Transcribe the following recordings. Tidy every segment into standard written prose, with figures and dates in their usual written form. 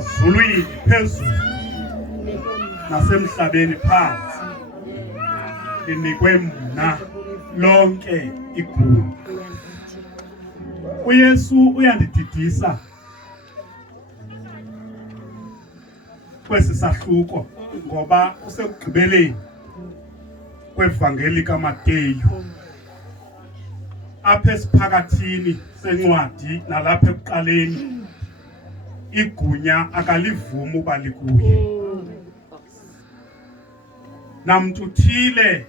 emazulwini phezulu nasemhlabeni phansi linikwe mna lonke igunya. uYesu uyandididisa kwesi sahluko ngoba usekugqibeleni kwevangeli kaMateyu apha esiphakathini sencwadi nalapha ekuqaleni igunya akalivumi uba likuye. Namntu uthile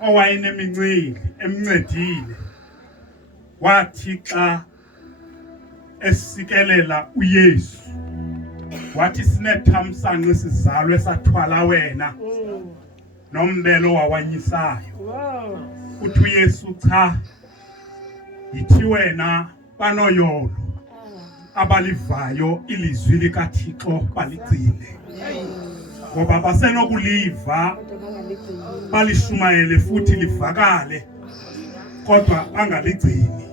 owayenemincili emncedile wathi xa esikelela uYesu wathi sinethamsanqa sizalwe sathwala wena nombelo wawanyisayo. Uthi uYesu cha, yithi wena banoyolo abalivayo ilizwi likaThixo baligcine, ngoba basenokuliva balishumayele futhi livakale kodwa bangaligcini.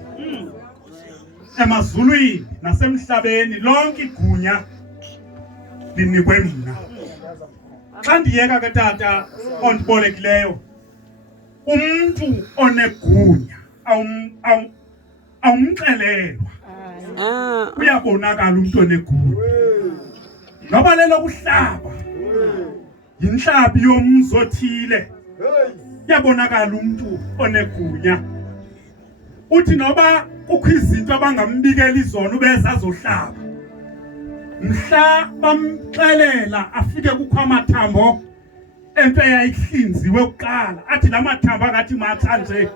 Emazulwini nasemhlabeni lonke igunya linikwe mna. Xa ndiyeka ke tata ondibolekileyo, umuntu onegunya awumxelelwa, uyabonakala umuntu onegunya. Ngoba lelokuhlaba yinhlabi yomzi othile, yabonakala umuntu onegunya. Uthi noba kukho izinto abangambikela izona ubeza azohlaba, mhla bamxelela afike kukho amathambo ento eyayihlinziwe kuqala, athi la mathambo angathi matha nje,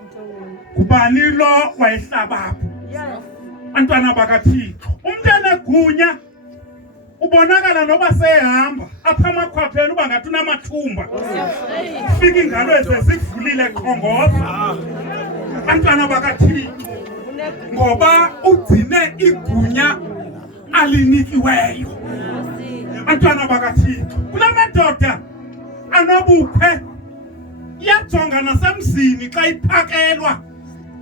ngubani lo wayehlaba apho? Bantwana bakaThixo, umuntu onegunya ubonakala noba sehamba apha amakhwapheni uba ngathi unamathumba, ufika ingalo ezivulile khongoza. Bantwana bakaThixo, ngoba ugcine igunya alinikiweyo. Bantwana bakaThixo, kula madoda anobukhwe iyajonga nasemzini xa iphakelwa,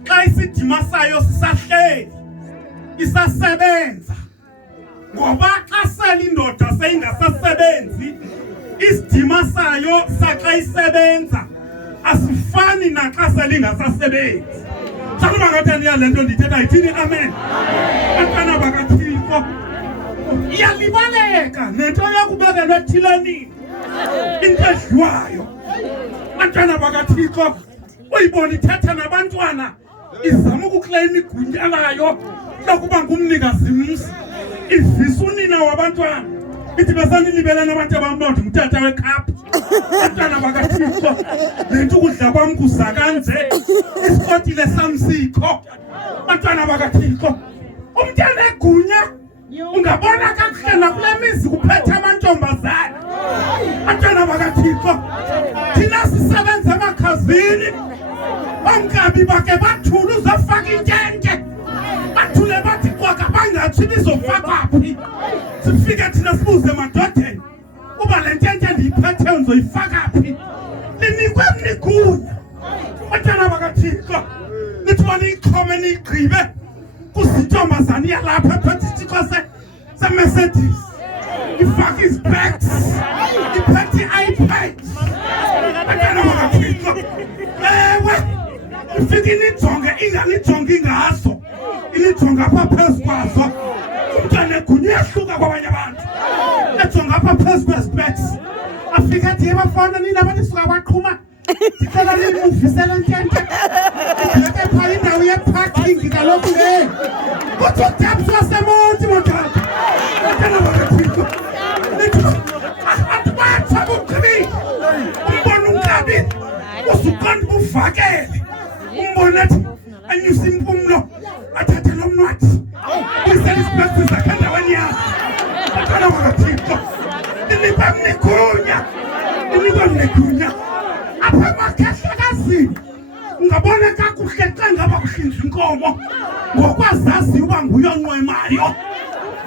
xa isidima sayo sisahleli isasebenza. Ngoba xa sele indoda seyingasasebenzi, isidima sayo saxa isebenza asifani naxa sele ingasasebenzi. Sakuba ngathi le nto ndithetha yithini? Amen. Bantwana bakaThixo, iyalibaleka nento yokubekelwa ethileni into edliwayo. Bantwana bakaThixo, uyibona ithetha nabantwana izama ukukleyima igunya layo lokuba ngumnikazi mzi, ivisa unina wabantwana ithi besanilibela nabantu abamnotho ngutata wekhaphu. Bantwana bakaThixo, le nto ukudla kwam kuza kanje, isikotile samsikho. Bantwana bakaThixo, umuntu onegunya ungabona kakuhle nakule mizi kuphethe amantombazana. Bantwana bakaThixo, thina sisebenza emakhazini, bangabi bake bathule uzofaka intente, bathule bathi kwaka bangathi bizofaka phi. Sifike thina sibuze emadodeni uba le ntente ndiyiphethe ngizoyifaka phi. Linikwe mnigunya. Bantwana bakaThixo, nithi niyichome niyigqibe kuzintombazana yalapha ephethe isithiko seMercedes, ifake izibheks, iphethe i-iPad. Bantwana bakaThixo, ewe ifike inijonge inganijongi ngaso, inijonga apha phezu kwazo. Umntwana egunya uyahluka kwabanye abantu, ejonga apha phezu kwezibheks, afike athi bafana nini abanisuka kwaqhuma, ndicela nimuvisele ntente ndibeke phaa indawo yeparking kaloku le kuthi udabsi wasemonti montata. Bantwana bakaThixo, atubatsha bugqibile, umbona unkabi usuqonda buvakele, umbona athi anyusa impumlo athathe lo mnwathi uyisele isibhesi zakhe endaweni yakhe. Bantwana bakaThixo, inikwe mnigunya, inikwe mnigunya. Apha emakhehlekazini ungabona kakuhle xa ngaba kuhlinzwa inkomo ngokwazazi uba nguyonqwemayo.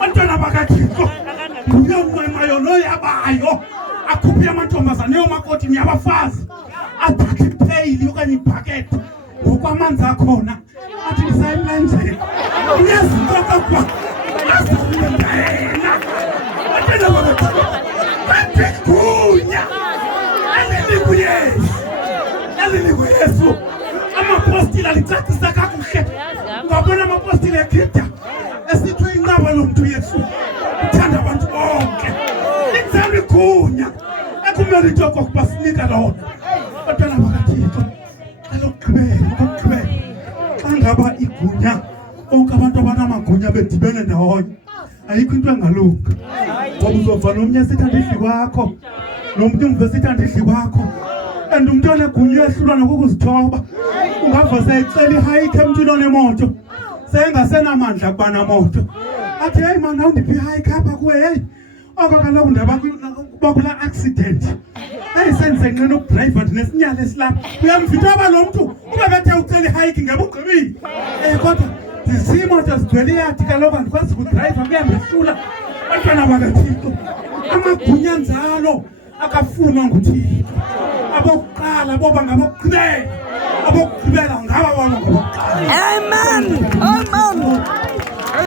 Bantwana bakaThixo, nguyonqwemayo noyabayo, akhuphe amantombazane yomakotini yabafazi, athathe ipheyili okanye ibhaketi ngokwamanzi akhona, athi ndisayemlanjeni uyazinto kakwa azawuyenda yena. ndalicacisa kakuhle ungabona amapostile ekhitha esithiwe inqaba lomntu Yesu uthanda abantu bonke lenzani igunya ekumele into yokokuba sinika lona bantwana bakaThixo lokugqibela xa ngaba igunya bonke abantu abanamagunya bedibene ndawonye ayikho into engalunga ngoba uzova nomnye sithanda idli kwakho nomuntu ungivese ithanda idli kwakho and umntwana egunya ehlulwa nokukuzithoba ungava seyicela ihayikhe emntwini onemoto sengasenamandla kuba namoto athi hey man awundiphi ihayikhe apha kuwe hey okakaloku ndaba bakula accident hey senzenqena ukudriver ndinesinyala esilapha uyamvithoba lo muntu ube bethe ucela ihayikhe ngebe ugqibile kodwa zisimoto zigcwele yathi kaloku andikwazi ukudriver kuyangehlula bantwana bakaThixo amagunya njalo akafunwa nguThixo abokuqala boba ngabokugqibela ngaba bona ngabokuqala amen.